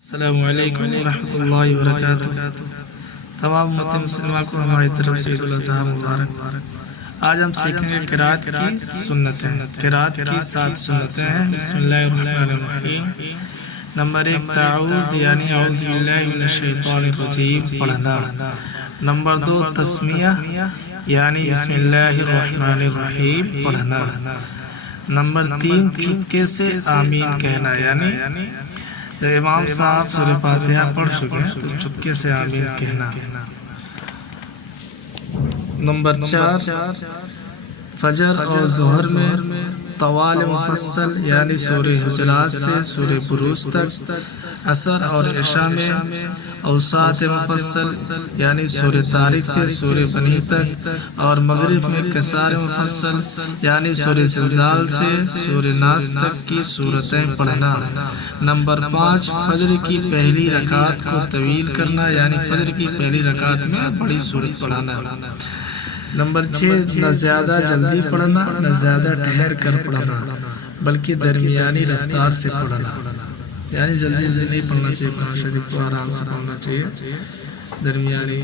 السلام علیکم ورحمۃ اللہ وبرکاتہ۔ تمام امت مسلمہ کو ہماری طرف سے عید الاضحیٰ مبارک۔ آج ہم سیکھیں گے قرأت کی سنتیں۔ قرأت کی 7 سنتیں ہیں۔ بسم اللہ الرحمن الرحیم۔ نمبر 1 تعوذ یعنی اعوذ باللہ من الشیطان الرجیم پڑھنا۔ نمبر 2 تسمیہ یعنی بسم اللہ الرحمن الرحیم پڑھنا۔ نمبر 3 چپکے سے آمین کہنا، یعنی جب امام صاحب سورہ فاتحہ پڑھ چکے تو چپکے سے آمین کہنا۔ نمبر 4 فجر اور ظہر میں طوال مفصل یعنی سورہ حجرات سے سورہ بروج تک، عصر اور عشاء میں اوساط مفصل یعنی سورہ طارق سے سورہ بنی تک، اور مغرب میں قصار مفصل یعنی سورہ زلزال سے سورہ ناس تک کی سورتیں پڑھنا۔ نمبر 5 فجر کی پہلی رکعت کو طویل کرنا، یعنی فجر کی پہلی رکعت میں بڑی سورت پڑھنا۔ نمبر 6 نہ زیادہ جلدی پڑھنا نہ زیادہ ٹھہر کر پڑھنا، بلکہ درمیانی رفتار سے پڑھنا، یعنی جلدی نہیں پڑھنا چاہیے، قرآن شریف کو آرام سے پڑھنا چاہیے، درمیانی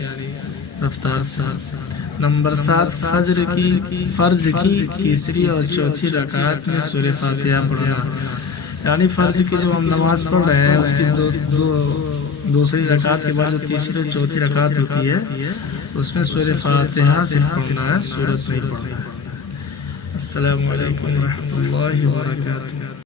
رفتار سے۔ نمبر 7 فرض کی تیسری اور چوتھی رکعت میں سورہ فاتحہ پڑھنا، یعنی فرض کی جو ہم نماز پڑھ رہے ہیں اس کی دوسری رکعت کے بعد جو تیسری اور چوتھی رکعت ہوتی ہے اس میں سورہ فاتحہ صرف پڑھنا ہے، سورت نہیں پڑھنا ہے۔ السلام علیکم ورحمۃ اللہ وبرکاتہ۔